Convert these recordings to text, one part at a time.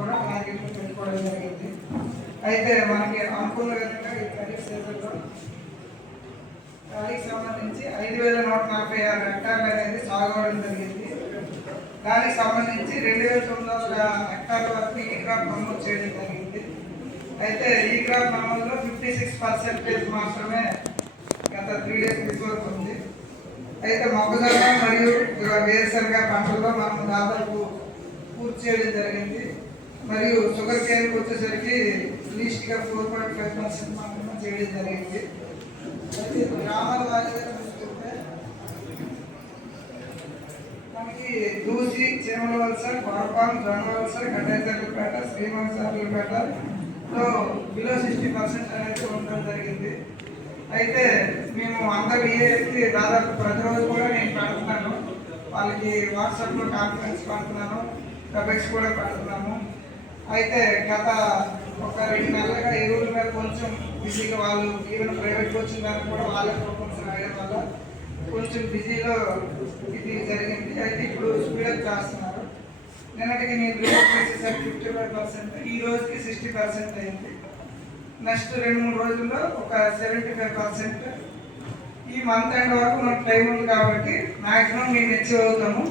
కూడా టార్గెట్లు పెట్టుకోవడం జరిగింది. అయితే మనకి అనుకున్న విధంగా ఈ ఖరీఫ్ సీజన్లో ఖాళీకి సంబంధించి ఐదు వేల నూట నలభై ఆరు హెక్టార్లు అనేది సాగు అవడం జరిగింది. దానికి సంబంధించి రెండు వేల తొమ్మిది వందల హెక్టార్ల వరకు ఈ క్రాప్ నమోదు చేయడం జరిగింది. అయితే ఈ క్రాప్ నమోదులో ఫిఫ్టీ సిక్స్ పర్సెంటేజ్ మాత్రమే గత త్రీ డేస్ బిఫోర్ ఉంది. అయితే మొక్కజొన్న మరియు ఇక వేరుశనగ పంటల్లో మనం దాదాపు పూర్తి చేయడం జరిగింది. మరియు షుగర్ కేన్కి వచ్చేసరికి లీస్ట్గా ఫోర్ పాయింట్ ఫైవ్ పర్సెంట్ మాత్రమే చేయడం జరిగింది. అయితే గ్రామాల వారీగా చూసుకుంటే మనకి దూసి చీమల వలస కొరపాం జొన్న వలస గడ్డైతర్లపేట శ్రీమంతసార్లపేటలో బిలో సిక్స్టీ పర్సెంట్ అనేది ఉండడం జరిగింది. అయితే మేము అందరు ఏఎస్కి దాదాపు ప్రతిరోజు కూడా నేను పెడుతున్నాను. వాళ్ళకి వాట్సాప్లో కాన్ఫరెన్స్ పెడుతున్నాను. టబెక్స్ కూడా పెడుతున్నాను. అయితే గత ఒక రెండు నెలలుగా ఎరువుల మీద కొంచెం బిజీగా వాళ్ళు ఈవెన్ ప్రైవేట్ కోచింగ్ దాకా కూడా వాళ్ళే కొంచెం అయ్యే వల్ల కొంచెం బిజీలో ఇది జరిగింది. అయితే ఇప్పుడు స్పీడప్ చేస్తున్నారు. నిన్నటికి నేను రిపోర్ట్ చేసేసరికి ఫిఫ్టీ ఫైవ్ పర్సెంట్ ఈ రోజుకి సిక్స్టీ పర్సెంట్ అయింది. నెక్స్ట్ రెండు మూడు రోజుల్లో ఒక సెవెంటీ ఫైవ్ పర్సెంట్ ఈ మంత్ ఎండ్ వరకు మనకు టైం ఉంది కాబట్టి మ్యాక్సిమం మేము అచీవ్ అవుతాము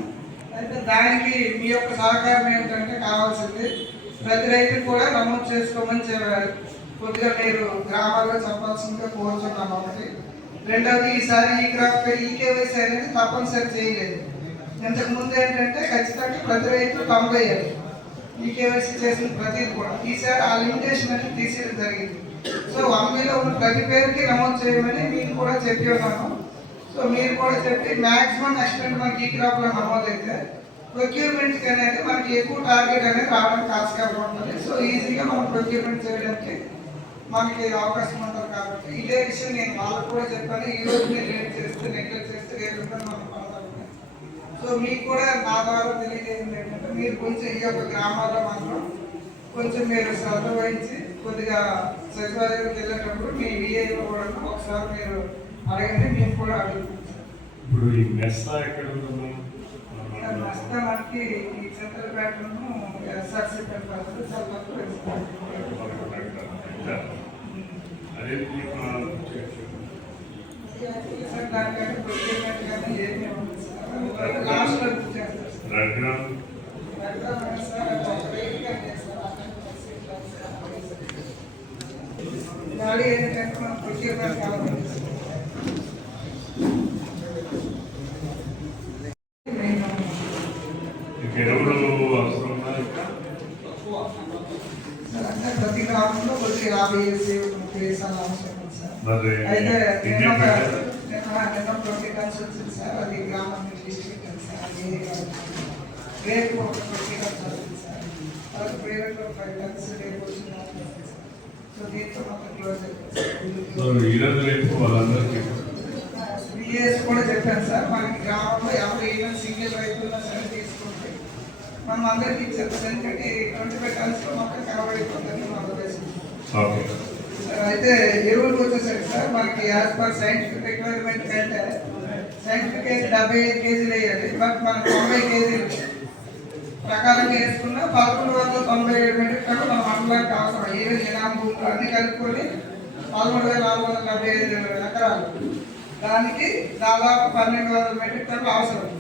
అయితే దానికి మీ యొక్క సహకారం ఏంటంటే కావాల్సింది ప్రతి రైతులు కూడా నమోదు చేసుకోమని చెప్పారు. కొద్దిగా మీరు గ్రామాల్లో చెప్పాల్సిందిగా కోరుతున్నాం ఒకటి రెండవది ఈసారి ఈ క్రాప్ ఈ కేవైసీ అనేది తప్పనిసరి చేయలేదు. ఇంతకు ముందు ఏంటంటే ఖచ్చితంగా ప్రతి రైతు తొంభై ఏళ్ళు ఈ కేవైసీ చేసిన ప్రతి కూడా. ఈసారి ఆ లిమిటేషన్ అనేది తీసేయడం జరిగింది. సో వంబీలో ఉన్న ప్రతి పేరుకి నమోదు చేయమని మీరు కూడా చెప్పి ఉన్నాను. సో మీరు కూడా చెప్పి మాక్సిమం నెక్స్ట్ మనకి ఈ క్రాప్లో నమోదైతే ప్రొక్యూర్మెంట్కి అనేది మనకి ఎక్కువ టార్గెట్ అనేది రావడానికి ఆస్కారం ఉంటుంది. సో ఈజీగా మనం ప్రొక్యూర్మెంట్ చేయడానికి మనకి అవకాశం ఉంటుంది కాబట్టి ఇదే విషయం నేను వాళ్ళకు కూడా చెప్పాను. ఈ రోజు మీరు లేట్ చేస్తే నెగ్లెక్ట్ చేస్తే రేపు మనం సో మీకు కూడా నా ద్వారా తెలియజేయండి ఏంటంటే మీరు కొంచెం ఈ యొక్క గ్రామాల్లో మాత్రం కొంచెం మీరు శ్రద్ధ వహించి కొద్దిగా సచివాలయానికి వెళ్ళేటప్పుడు మీ విఏ కూడా ఒకసారి మీరు అడగండి మేము కూడా అడుగుతుంది ఇప్పుడు ఈ మెస్సా ఎక్కడ ఉంటుందో ప్రస్తుతం మనకి ఈ చంద్రపేటను ఎస్ఆర్సీ పెట్టాలి చాలా తక్కువ ఇస్తాం. అదే సార్. దానికంటే ప్రత్యేకత కానీ ఏమీ చేస్తారు సార్. రగ్నం పెడతామని సార్ అది ఒక రేటుగా లేదు సార్. గాడి ఏంటంటే మనం ప్రత్యేకత కావాలి ఎరువులు అవసరం ఉన్నాయి సార్ అంటే ప్రతి గ్రామంలో కొద్దిగా యాభై వేసి ముప్పై వేసాలు అవసరం ఉంది సార్ మరి అయితే ఎన్ని నిన్న ఒక- పెట్టారు? నిన్న నిన్న ట్వంటీ టన్స్ వచ్చింది సార్. అది గ్రామానికి డిస్ట్రిక్ట్ సార్. రేపు ఒక ట్వంటీ వచ్చింది సార్. తర్వాత ప్రైవేట్లో ఫైవ్ టన్స్ రేపు వచ్చింది సార్. సో దీంతో క్లోజ్ అయిపోయింది బిఏఎస్ కూడా చెప్పాను సార్. మనకి గ్రామంలో ఎవరు ఈవెన్ సింగిల్ రైతున్నా సరే తీసుకుంటే మనం అందరికి ఇచ్చారు ఎందుకంటే ట్వంటీ ఫైవ్ టన్స్ మొత్తం కవర్ అయిపోతుంది మన అయితే ఎరువులు వచ్చేసరికి సార్? మనకి యాజ్ పర్ సైంటిఫిక్ రిక్వైర్మెంట్ అంటే సైంటిఫిక్ అయితే డెబ్బై ఐదు కేజీలు వేయాలి. బట్ మనకు తొంభై కేజీలు ప్రకారంగా వేసుకున్న పదకొండు వందల తొంభై ఏడు మెట్రిక్ టన్ను మన మండలానికి అవసరం. ఏడు జనాభా అన్ని కలుపుకొని పదమూడు వేల నాలుగు వందల డెబ్బై ఐదు ఎకరాలు. దానికి దాదాపు పన్నెండు వందల మెట్రిక్ టన్నులు అవసరం.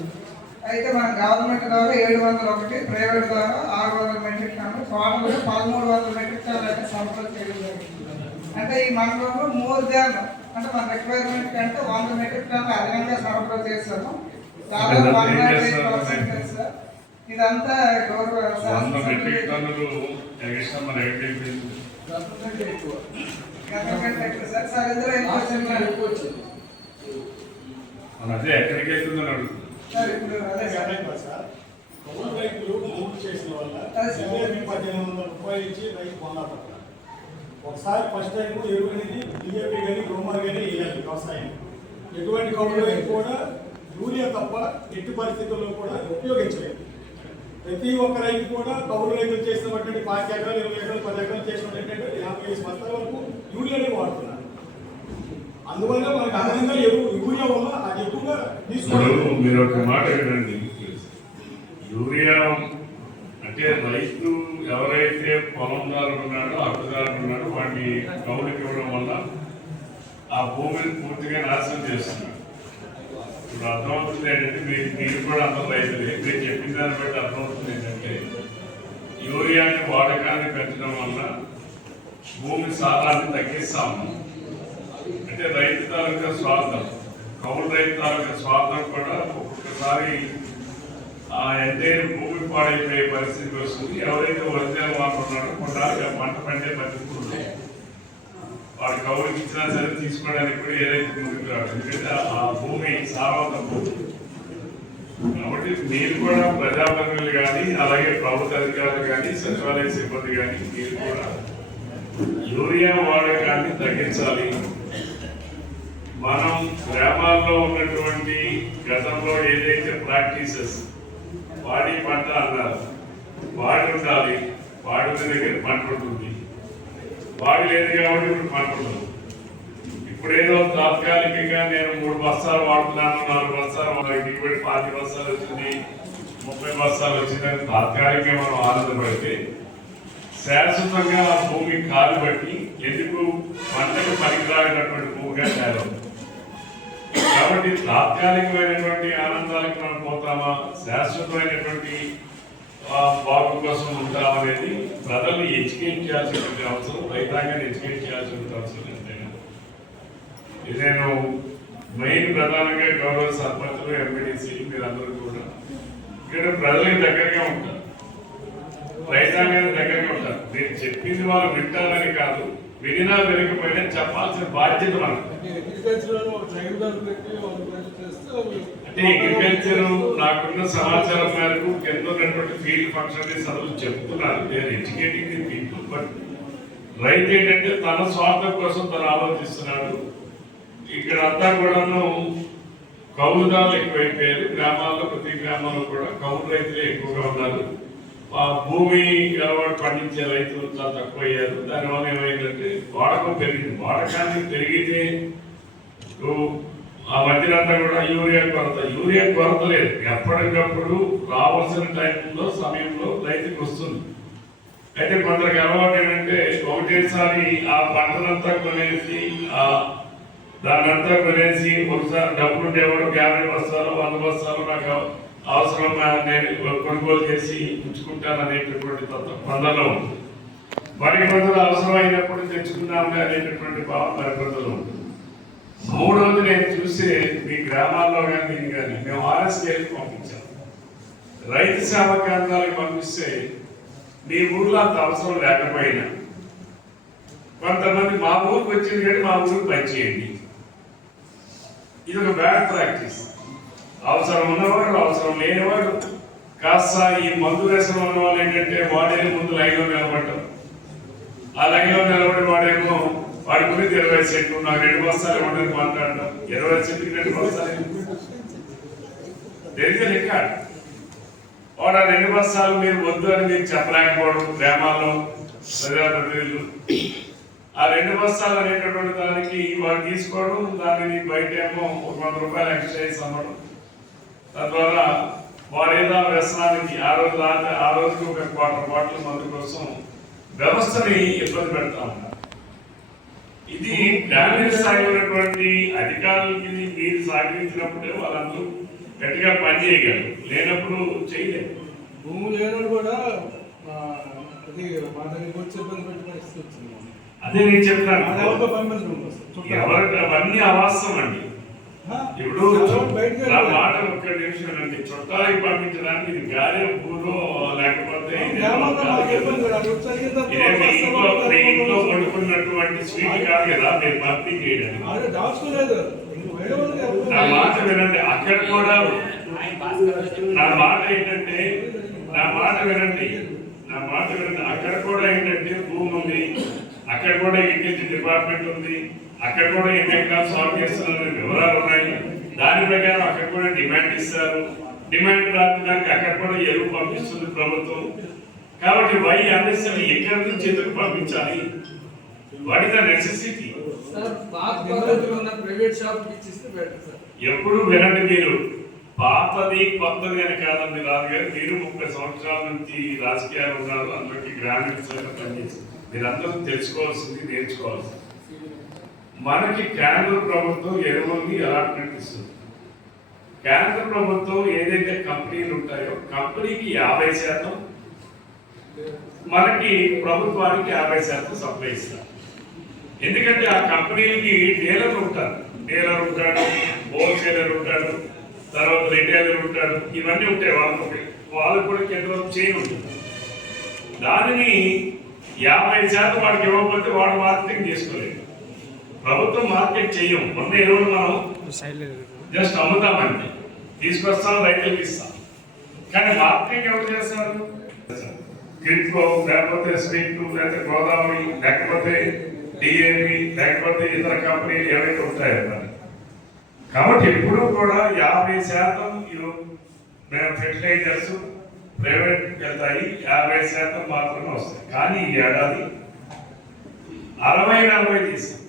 అయితే మన గవర్నమెంట్ ద్వారా ఏడు వందల ఒకటి ప్రైవేట్ ద్వారా ఆరు వందల మెట్రిక్ టన్ను టోటల్గా పదమూడు వందల మెట్రిక్ టన్నులు అయితే సరఫరా చేయడం జరిగింది. అంటే ఈ మండలంలో మోర్ దాన్ అంటే మన రిక్వైర్మెంట్ కంటే వంద మెట్రిక్ టన్నులు అదనంగా సరఫరా దాదాపు one naught eight percent sir ఇదంతా గౌరవ వంద మెట్రిక్ శాసనసభ్యులు- టన్నులు ఎక్స్ట్రా మన రేట్ అయిపోయింది గవర్నమెంట్ ఎక్కడ సార్. సార్ ఇందులో ఎక్కువ వచ్చింది. మన అదే ఎక్కడికి వెళ్తుందని అడుగుతుంది సార్ ఇప్పుడు అదే సార్. కౌలు రైతులు మూడు చేసిన వల్ల పద్దెనిమిది వందల రూపాయలు ఇచ్చి రైతు పొందాలి ఒకసారి ఫస్ట్ టైం ఎరువు అనేది డిఏపి కానీ గ్రోమర్ కానీ వేయాలి వ్యవసాయం. ఎటువంటి కౌలు కూడా యూరియా తప్ప ఎట్టి పరిస్థితుల్లో కూడా ఉపయోగించలేదు. ప్రతి ఒక్క రైతు కూడా కౌలు రైతులు చేసినటువంటి పాతి ఎకరాలు ఇరవై ఎకరాలు పది ఎకరాలు చేసినటువంటి ఏంటంటే యాభై ఐదు బస్తాల వరకు యూరియానే వాడుతున్నారు. అందువల్ల మనకు అదనంగా ఎరువు యూరియా వల్ల అది ఎక్కువగా తీసుకుంటారు మీరు ఒక మాట యూరియా అంటే రైతు ఎవరైతే పొలందారు ఉన్నాడో అర్థదారు ఉన్నాడో వాడిని కౌలుకి ఇవ్వడం వల్ల ఆ భూమిని పూర్తిగా నాశనం చేస్తున్నాడు ఇప్పుడు అర్థమవుతుంది ఏంటంటే మీరు మీరు కూడా అందరూ రైతులే మీరు చెప్పిన దాన్ని బట్టి అర్థమవుతుంది ఏంటంటే యూరియాని వాడకాన్ని పెంచడం వల్ల భూమి సారాన్ని తగ్గిస్తాము. అంటే రైతు తాలూకా స్వార్థం కౌలు రైతు తాలూకా స్వార్థం కూడా ఒక్కొక్కసారి ఆ ఎంటైర్ భూమి పాడైపోయే పరిస్థితి వస్తుంది. ఎవరైతే ఒరిజినల్ వాళ్ళు ఉన్నారో కొన్నాళ్ళు పంట పండే పరిస్థితులు వాడు కౌలుకి ఇచ్చినా సరే తీసుకోవడానికి కూడా ఏదైతే ముందుకు రాదు ఎందుకంటే ఆ భూమి సారవంతం భూమి. కాబట్టి మీరు కూడా ప్రజాప్రతినిధులు కానీ అలాగే ప్రభుత్వ అధికారులు కానీ సచివాలయ సిబ్బంది కానీ మీరు కూడా యూరియా వాడకాన్ని తగ్గించాలి. మనం గ్రామాల్లో ఉన్నటువంటి గతంలో ఏదైతే ప్రాక్టీసెస్ వాడి పంట అన్నారు. వాడి ఉండాలి వాడి ఉన్న దగ్గర పంట ఉంటుంది. వాడి లేదు కాబట్టి ఇప్పుడు పంట ఉండదు. ఇప్పుడేదో తాత్కాలికంగా నేను మూడు బస్తాలు వాడుతున్నాను నాలుగు బస్తాలు వాడికి దిగుబడి పాతి బస్తాలు వచ్చింది ముప్పై బస్తాలు వచ్చిందని తాత్కాలికంగా మనం ఆనందపడితే శాశ్వతంగా ఆ భూమి కాలు బట్టి ఎందుకు పంటకు పనికిరానటువంటి భూమిగా తయారవుతుంది? కాబట్టి తాత్కాలికమైనటువంటి ఆనందాలకు మనం పోతామా? శాశ్వతమైనటువంటి ఆ, బాగు కోసం ఉంటామనేది ప్రజల్ని ఎడ్యుకేట్ చేయాల్సినటువంటి అవసరం రైతాంగాన్ని ఎడ్యుకేట్ చేయాల్సినటువంటి అవసరం ఎంతైనా. ఇది నేను మెయిన్ ప్రధానంగా గౌరవ సర్పంచులు ఎంపీడీసీ మీరందరూ కూడా. ఇక్కడ ప్రజలకు దగ్గరగా ఉంటారు. రైతాంగానికి దగ్గరగా ఉంటారు. మీరు చెప్పింది వాళ్ళు వింటారని కాదు. వినినా వినకపోయినా చెప్పాల్సిన బాధ్యత అంటే అగ్రికల్చర్ నాకున్న సమాచారం మేరకు కింద ఉన్నటువంటి ఫీల్డ్ ఫంక్షన్ చదువులు చెప్తున్నారు. నేను ఎడ్యుకేటింగ్ ది పీపుల్ బట్ రైతు ఏంటంటే తన స్వార్థం కోసం తను ఆలోచిస్తున్నాడు. ఇక్కడ అంతా కూడాను కౌలుదారులు ఎక్కువైపోయారు. గ్రామాల్లో ప్రతి గ్రామంలో కూడా కౌలు రైతులే ఎక్కువగా ఉన్నారు. భూమి గలవాడు పండించే రైతులు చాలా తక్కువ అయ్యారు దానివల్ల ఏమైందంటే వాడకం పెరిగింది. వాడకాన్ని పెరిగితే ఆ మధ్యనంతా కూడా యూరియా కొరత యూరియా కొరత లేదు. ఎప్పటికప్పుడు రావాల్సిన టైంలో సమయంలో రైతుకి వస్తుంది. అయితే కొందరికి అలవాటు ఏంటంటే ఒకటేసారి ఆ పంటనంతా కొనేసి ఆ దాన్నంతా కొనేసి ఒకసారి డబ్బులు ఉండేవాడు యాభై బస్తాలు వంద బస్తాలు నాకు అవసరమైన నేను కొనుగోలు చేసి ఉంచుకుంటాను అనేటటువంటి ఉంది. మరి కొందరు అవసరమైనప్పుడు తెచ్చుకుందాం అనేటటువంటి భావం మరి కొందరు ఉంది. మూడవది నేను చూసే మీ గ్రామాల్లో కానీ దీన్ని కానీ మేము ఆర్ఎస్కేకి పంపించాం. రైతు సేవా కేంద్రాలకు పంపిస్తే మీ ఊళ్ళో అంత అవసరం లేకపోయినా కొంతమంది మా ఊరికి వచ్చింది కానీ మా ఊరికి పనిచేయండి ఇది ఒక బ్యాడ్ ప్రాక్టీస్. అవసరం ఉన్నవాడు అవసరం లేనివాడు. కాస్త ఈ మందు వ్యసనం ఉన్న వాళ్ళు ఏంటంటే వాడే ముందు లైన్లో నిలబడ్డం ఆ లైన్లో నిలబడి వాడేమో వాడి గురించి ఇరవై సెంట్లు నాకు రెండు బస్తాలు ఇవ్వడానికి మాట్లాడటం. ఇరవై సెంట్కి రెండు బస్తాలు తెలిసే లెక్క. వాడు ఆ రెండు బస్తాలు మీరు వద్దు అని మీరు చెప్పలేకపోవడం గ్రామాల్లో ప్రజాప్రతినిధులు. ఆ రెండు బస్తాలు అనేటటువంటి దానికి వాడు తీసుకోవడం దానిని బయట ఏమో ఒక వంద రూపాయలు ఎక్స్ట్రా చేసి అమ్మడం. తద్వారా వాడు ఏదో వ్యసనానికి ఆ రోజు ఆ రోజుకి ఒక క్వార్టర్ బాటిల్ మందు కోసం వ్యవస్థని ఇబ్బంది పెడతా ఉన్నారు. ఇది డామేజ్ సాగినటువంటి అధికారులకి మీరు సాగించినప్పుడే వాళ్ళందరూ గట్టిగా పనిచేయగలరు లేనప్పుడు చేయలేరు. భూములు లేనోడు కూడా అది నేను చెప్తాను ఎవరికో అవన్నీ అవాస్తవం అండి? ఇప్పుడు నా. మాట ఒక్క నిమిషం అండి. చుట్టాలకి పంపించడానికి ఇది గాలి పూలో లేకపోతే మీ ఇంట్లో. వండుకున్నటువంటి స్వీట్ కాదు కదా మీరు పంపిణీ చేయడానికి. నా మాట వినండి. అక్కడ కూడా నా మాట ఏంటంటే నా మాట వినండి. నా మాట వినండి. అక్కడ కూడా ఏంటంటే భూమి ఉంది. అక్కడ కూడా ఇంటి డిపార్ట్మెంట్ ఉంది. అక్కడ కూడా ఎన్ని ఎకరాలు సాల్వ్ చేస్తున్నారు వివరాలు ఉన్నాయి. దాని ప్రకారం అక్కడ కూడా డిమాండ్ ఇస్తారు. డిమాండ్ రాకుండా అక్కడ కూడా ఎరువు పంపిస్తుంది ప్రభుత్వం. కాబట్టి వై అన్నెసరీ ఎక్కడి నుంచి ఎందుకు పంపించాలి? వాట్ ఇస్ ద నెసెసిటీ ఎప్పుడు వినండి మీరు. పాతది కొత్తది అని కాదండి రాదు గారు మీరు ముప్పై సంవత్సరాల నుంచి రాజకీయాలు ఉన్నారు. అందరికీ గ్రామీణ శాఖ పనిచేసి మీరందరూ తెలుసుకోవాల్సింది నేర్చుకోవాల్సింది. మనకి కేంద్ర ప్రభుత్వం ఎరువుల్ని అలాట్మెంట్ ఇస్తుంది కేంద్ర ప్రభుత్వం ఏదైతే కంపెనీలు ఉంటాయో కంపెనీకి యాభై శాతం మనకి ప్రభుత్వానికి యాభై శాతం సప్లై ఇస్తారు. ఎందుకంటే ఆ కంపెనీలకి డీలర్ ఉంటారు. డీలర్ ఉంటాడు హోల్సేలర్ ఉంటాడు తర్వాత రిటైలర్ ఉంటాడు ఇవన్నీ ఉంటాయి వాళ్ళకి వాళ్ళకి కూడా కేంద్రం చైన్ ఉంటుంది. దానిని యాభై శాతం వాడికి ఇవ్వకపోతే వాడు మార్కెటింగ్ చేసుకోలేదు ప్రభుత్వం మార్కెట్ చెయ్యం. మొన్న ఎరువులు మనం జస్ట్ అమ్ముతామండి. తీసుకొస్తాం రైతులకు ఇస్తాం. కానీ మార్కెట్ ఎవరు చేస్తారు? క్రిప్కో లేకపోతే స్వీట్ లేకపోతే గోదావరి లేకపోతే డిఏపి లేకపోతే ఇతర కంపెనీలు ఏవైతే ఉంటాయో కాబట్టి ఎప్పుడూ కూడా యాభై శాతం మేము ఫెర్టిలైజర్స్ ప్రైవేట్ వెళ్తాయి. యాభై శాతం మాత్రమే వస్తాయి. కానీ ఈ ఏడాది అరవై నలభై తీసాం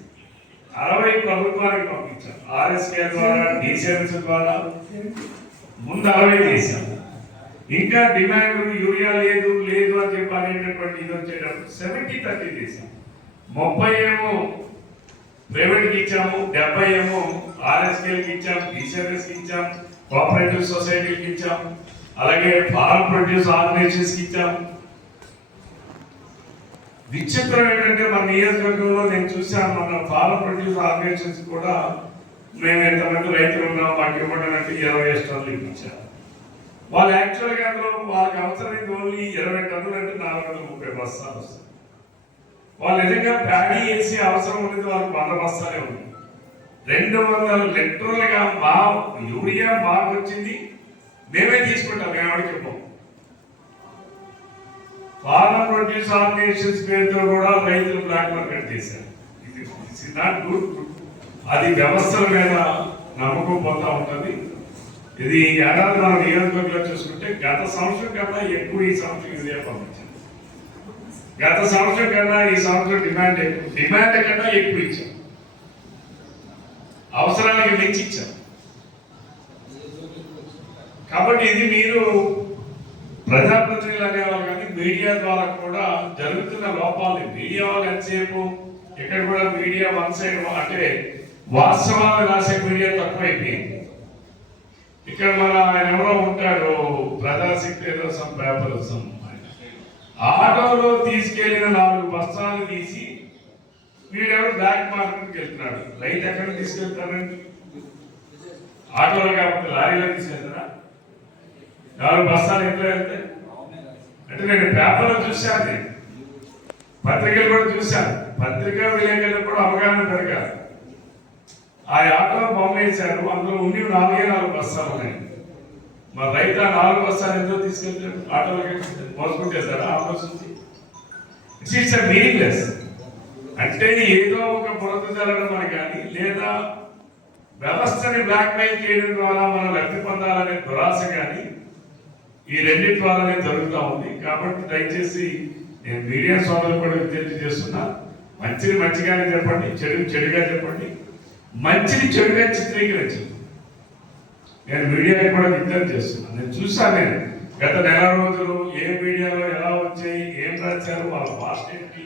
అరవై ప్రభుత్వానికి పంపించాం ఆర్ఎస్కే ద్వారా డిసిఎంస్ ద్వారా ముందు అరవై చేశాం ఇంకా డిమాండ్ యూరియా లేదు లేదు అని చెప్పి అనేటటువంటి ఇది వచ్చేటప్పుడు సెవెంటీ థర్టీ చేశాం ముప్పై ఏమో ప్రైవేట్కి ఇచ్చాము డెబ్బై ఏమో ఆర్ఎస్కేలకి ఇచ్చాం డిసిఎంఎస్కి ఇచ్చాం కోఆపరేటివ్ సొసైటీకి ఇచ్చాం అలాగే ఫార్మ్ ప్రొడ్యూస్ ఆర్గనైజేషన్స్కి ఇచ్చాం. విచిత్రం ఏంటంటే మన నియోజకవర్గంలో నేను చూశాను మన ఫార్మ్ ప్రొడ్యూస్ ఆర్గనైజేషన్స్ కూడా మేము ఎంతమంది రైతులు ఉన్నాం మాకు ఇవ్వడానికి అంటే ఇరవై టన్నులు ఇప్పించారు. వాళ్ళు యాక్చువల్గా అందులో వాళ్ళకి అవసరమైంది ఓన్లీ ఇరవై టన్నులు అంటే నాలుగు వందల ముప్పై బస్తాలు వస్తాయి. వాళ్ళు నిజంగా ప్యాడీ వేసి అవసరం ఉండేది వాళ్ళకి వంద బస్తాలే ఉంది రెండు వందల లీటర్లుగా మా యూరియా మాకు వచ్చింది మేమే తీసుకుంటాం మేము ఎవరికి ఇవ్వం ఫార్మర్ ప్రొడ్యూస్ ఆర్గనైజేషన్స్ పేరుతో కూడా రైతులు బ్లాక్ మార్కెట్ చేశారు ఇది ఇట్స్ నాట్ గుడ్ అది వ్యవస్థల మీద నమ్మకం పోతా ఉంటుంది. ఇది ఏడాది మన నియోజకవర్గంలో చూసుకుంటే గత సంవత్సరం కన్నా ఎక్కువ ఈ సంవత్సరం యూరియా పంపించారు గత సంవత్సరం కన్నా ఈ సంవత్సరం డిమాండ్ ఎక్కువ డిమాండ్ కన్నా ఎక్కువ ఇచ్చాం అవసరానికి మించి ఇచ్చాం కాబట్టి ఇది మీరు ప్రజాప్రతినిధులు అనేవాళ్ళు మీడియా ద్వారా కూడా జరుగుతున్న లోపాలని మీడియా వాళ్ళు ఎంతసేపు? ఇక్కడ కూడా మీడియా వన్ సైడ్ అంటే వాస్తవాలు రాసే మీడియా తక్కువైపోయింది ఇక్కడ మన ఆయన ఎవరో ఉంటాడు ప్రజాశక్తి ఏదో పేపర్ ఆటోలో తీసుకెళ్ళిన నాలుగు బస్తాలు తీసి వీడెవరు బ్లాక్ మార్కెట్కి వెళ్తున్నాడు. రైతు ఎక్కడ తీసుకెళ్తారండి ఆటోలో కాకపోతే లారీలో తీసుకెళ్తారా నాలుగు బస్తాలు ఎట్లా వెళ్తే అంటే నేను పేపర్లో చూశాను నేను. పత్రికలు కూడా చూశాను. పత్రికా విలేకరులకు కూడా అవగాహన పెరగాలి. ఆ ఆటో బొమ్మలేశారు అందులో ఉండి నాలుగే నాలుగు బస్తాలు ఉన్నాయి. మా రైతు ఆ నాలుగు బస్తాలు ఎంతో తీసుకెళ్తాడు. ఆటోలకి మోసుకుంటేస్తారా ఆలోచించి ఇట్స్ ఇట్స్ అ మీనింగ్లెస్ అంటే ఏదో ఒక బురద జరగడం అని కానీ లేదా వ్యవస్థని బ్లాక్మెయిల్ చేయడం ద్వారా మనం లబ్ధి పొందాలనే దురాశ కానీ ఈ రెండింటి ద్వారానే జరుగుతూ ఉంది. కాబట్టి దయచేసి నేను మీడియా సోదరులు కూడా విజ్ఞప్తి చేస్తున్నా మంచిని మంచిగానే చెప్పండి చెడు చెడుగా చెప్పండి. మంచిని చెడుగా చిత్రీకరించండి. నేను మీడియాకి కూడా విజ్ఞప్తి చేస్తున్నాను నేను చూసాను నేను గత నెల రోజులు ఏ మీడియాలో ఎలా వచ్చాయి ఏం రాశారు వాళ్ళ భాష ఏంటి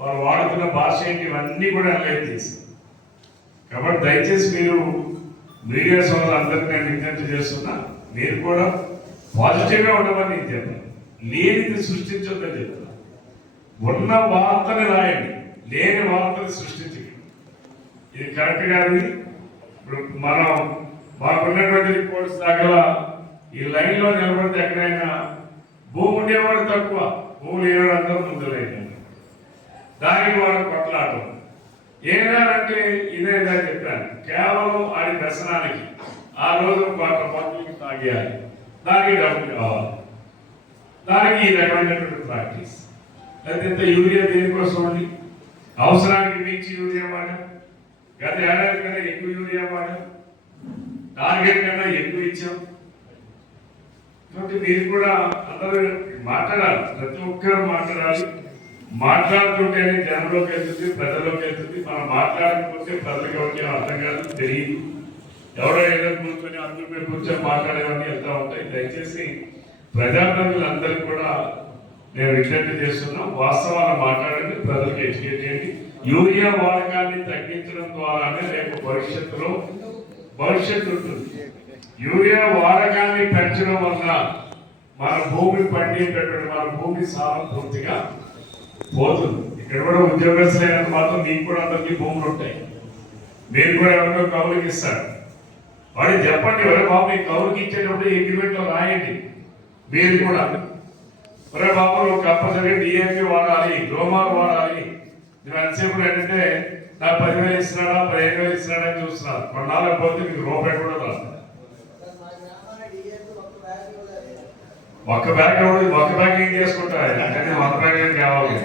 వాళ్ళు వాడుతున్న భాష ఏంటి ఇవన్నీ కూడా అనలైజ్ చేశాను కాబట్టి దయచేసి మీరు మీడియా సోదరులు అందరికీ నేను విజ్ఞప్తి చేస్తున్నా. మీరు కూడా పాజిటివ్గా ఉండమని నేను చెప్పాను. లేనిది సృష్టించొద్దని చెప్తాను ఉన్న వార్తని రాయండి. లేని వార్తని సృష్టించండి ఇది కరెక్ట్ కాదు. ఇప్పుడు మనం మాకున్నటువంటి రిపోర్ట్స్ దగ్గర ఈ లైన్లో నిలబడితే ఎక్కడైనా భూమి ఉండేవాడు తక్కువ భూమి లేనివాడు అందరూ ముందు దానికి వాడు కొట్లాడటం. ఏనారంటే ఇదేదా చెప్పాను. కేవలం ఆడి దర్శనానికి ఆ రోజు వాళ్ళ పట్టుకు తాగేయాలి. దానికి డబ్బు కావాలి. దానికి ఈ రకమైనటువంటి ప్రాక్టీస్ లేకపోతే ఇంత యూరియా దేనికోసం అండి? అవసరానికి మించి యూరియా వాడాం గత ఏడాది కన్నా ఎక్కువ యూరియా వాడాం టార్గెట్ కన్నా ఎక్కువ ఇచ్చాం. కాబట్టి మీరు కూడా అందరూ మాట్లాడాలి. ప్రతి ఒక్కరు మాట్లాడాలి. మాట్లాడుతుంటేనే జనంలోకి వెళ్తుంది ప్రజల్లోకి వెళ్తుంది. మనం మాట్లాడకపోతే ప్రజలకు ఎవరికి అర్థం కాదు తెలియదు. ఎవరో ఏదో కూర్చొని అందరి మీద కూర్చొని మాట్లాడేవన్నీ వెళ్తూ ఉంటాయి. దయచేసి ప్రజాప్రతినిధులందరికీ కూడా నేను విజ్ఞప్తి చేస్తున్నా వాస్తవాలు మాట్లాడండి ప్రజలకు ఎడ్యుకేట్ చేయండి. యూరియా వాడకాన్ని తగ్గించడం ద్వారానే రేపు భవిష్యత్తులో భవిష్యత్తు ఉంటుంది. యూరియా వాడకాన్ని పెంచడం వల్ల మన భూమి పండేటటువంటి మన భూమి సారం పూర్తిగా పోతుంది. ఇక్కడ కూడా ఉద్యోగస్తులైనంత మాత్రం మీకు కూడా అందరికీ భూములు ఉంటాయి. మీరు కూడా ఎవరికో కౌలుకి ఇస్తారు వాడికి చెప్పండి ఒరే బాబు మీకు కౌలుకి ఇచ్చేటప్పుడు అగ్రిమెంట్లో రాయండి. మీరు కూడా. ఒరే బాబు నువ్వు కంపల్సరీ డిఏపి వాడాలి గ్రోమార్ వాడాలి. నువ్వు ఎంతసేపు ఏంటంటే నాకు పదివేలు ఇస్తున్నాడా పదిహేను వేలు ఇస్తున్నాడా అని చూస్తున్నారు. కొన్నాళ్ళకి పోతే మీకు రూపాయి కూడా రాదు ఒక్క బ్యాగ్ ఒక్క బ్యాగ్ ఏం చేసుకుంటారు అంటే వంద బ్యాగ్ ఏం కావాలి?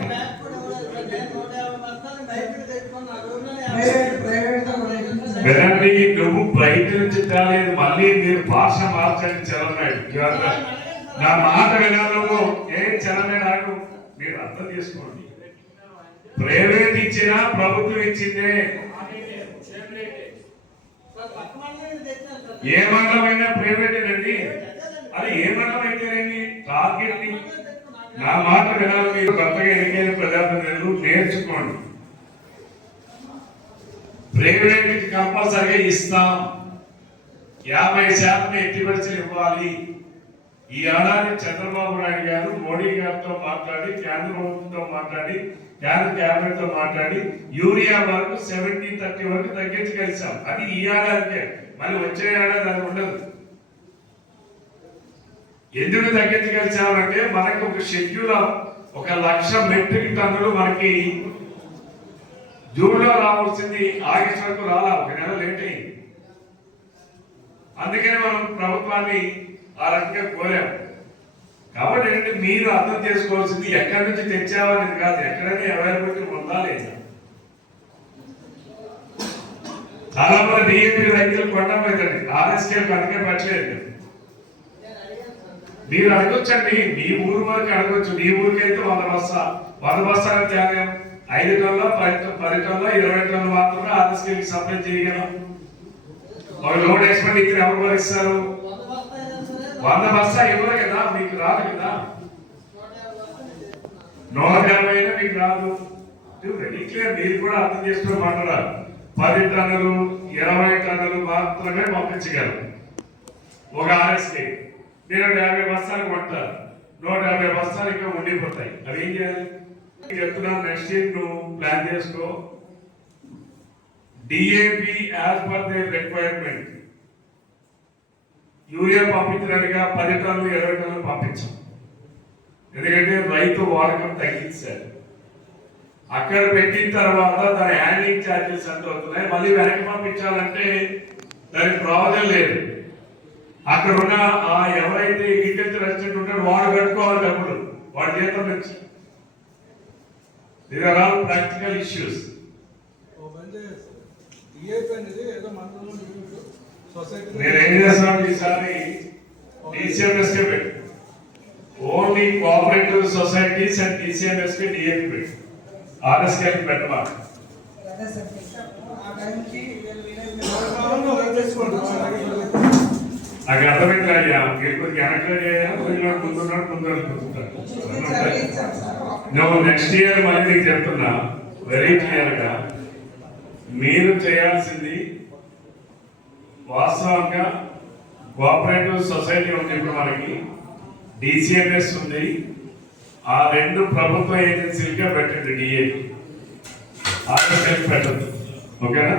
వినండి నువ్వు బయట నుంచి తేలేదు మళ్ళీ మీరు భాష మార్చండి చలనాడు నా మాట వినాలి ఏం చలనాడు మీరు అర్థం చేసుకోండి. ప్రైవేట్ ఇచ్చినా ప్రభుత్వం ఇచ్చిందే. ఏ మండలమైనా ప్రైవేట్ అండి అది ఏ మండలం అయితేనేమి టార్గెట్ని నా మాట వినాలి మీరు. కొత్తగా ఎన్నికైన ప్రజాప్రతినిధులు నేర్చుకోండి. ప్రైవేట్ కంపల్సరిగా ఇస్తాం. యాభై శాతం ఎత్తిపరిచలు ఇవ్వాలి. ఈ ఏడాది చంద్రబాబు నాయుడు గారు మోడీ గారితో మాట్లాడి కేంద్ర ప్రభుత్వంతో మాట్లాడి కేంద్ర క్యాబినెట్తో మాట్లాడి యూరియా వరకు సెవెంటీ థర్టీ వరకు తగ్గించగలిసాం. అది ఈ ఏడాదికే మళ్ళీ వచ్చే ఏడాది అది ఉండదు. ఎందుకు తగ్గించగలిసామంటే మనకి ఒక షెడ్యూల్ ఒక లక్ష మెట్రిక్ టన్నులు మనకి జూన్లో రావాల్సింది ఆగస్ట్ వరకు రాలా? ఒక నెల లేట్ అయింది. అందుకని మనం ప్రభుత్వాన్ని ఆ రకంగా కోరాం. కాబట్టి ఏంటంటే మీరు అర్థం చేసుకోవాల్సింది ఎక్కడి నుంచి తెచ్చామనేది కాదు. ఎక్కడైనా అవైలబిలిటీ ఉందా లేదా? చాలా మంది డిఏపీ రైతులు కొండపోయిందండి ఆర్ఎస్కే అందుకే పట్టలేదు. మీరు అడగొచ్చండి. మీ ఊరు వరకు అడగొచ్చు. మీ ఊరికి అయితే వంద బస్తా వంద బస్తాలు తేగా ఐదు టన్నుల పది పది టన్నుల ఇరవై టన్నులు మాత్రమే ఆర్ఎస్కేకి సప్లై చేయగలం. ఒక లోడ్ ఎక్స్పెండిచర్ ఎవరు భరిస్తారు? వంద బస్తా ఇవ్వరు కదా? మీకు రాదు కదా? నూట యాభై అయినా మీకు రాదు. రెడీ క్లియర్ మీరు కూడా అర్థం చేసుకుని మాట్లాడాలి పది టన్నులు ఇరవై టన్నులు మాత్రమే పంపించగలరు ఒక ఆర్ఎస్కే నేను యాభై బస్తాలు కొంటాను నూట యాభై బస్తాలు ఇంకా ఉండిపోతాయి. అవి ఏం చేయాలి? చెప్తున్నా నెక్స్ట్ ఇయర్ నువ్వు ప్లాన్ చేసుకో? DAP as per the requirement urea పంపించడానికి పది టన్నులు ఇరవై టన్నులు పంపించాం. ఎందుకంటే రైతు వాడకం తగ్గించారు అక్కడ పెట్టిన తర్వాత దాని హ్యాండింగ్ ఛార్జెస్ ఎంత అవుతున్నాయి మళ్ళీ వెనక్కి పంపించాలంటే దానికి ప్రయోజనం లేదు. అక్కడ ఉన్న ఆ ఎవరైతే అగ్రికల్చర్ అసిస్టెంట్ ఉంటాడో వాడు కట్టుకోవాలి డబ్బులు వాడి జీతం నుంచి. These are all practical issues నేను ఏం చేస్తాను ఈసారి డిసిఎంఎస్ కే పెట్టు ఓన్లీ కోఆపరేటివ్ సొసైటీస్ అండ్ డిసిఎంఎస్కి డిఏపి పెట్టు ఆర్ఎస్కి పెట్టమా అదే సార్ ఆ టైంకి వీళ్ళు వీళ్ళు ఎవరు కావాలో వాళ్ళు తెచ్చుకోండి అలాగే వీళ్ళు- నాకు అర్థమైంది? అయ్యా మీరు కొద్దిగా వెనక ముందున్నాడు ముందు నువ్వు నెక్స్ట్ ఇయర్ మళ్ళీ నీకు చెప్తున్నా వెరీ క్లియర్గా మీరు చేయాల్సింది వాస్తవంగా కోఆపరేటివ్ సొసైటీ ఉంది ఇప్పుడు మనకి. డిసిఎంఎస్ ఉంది. ఆ రెండు ప్రభుత్వ ఏజెన్సీలుగా పెట్టండి డిఏ ఆ పెట్టద్దు ఓకేనా?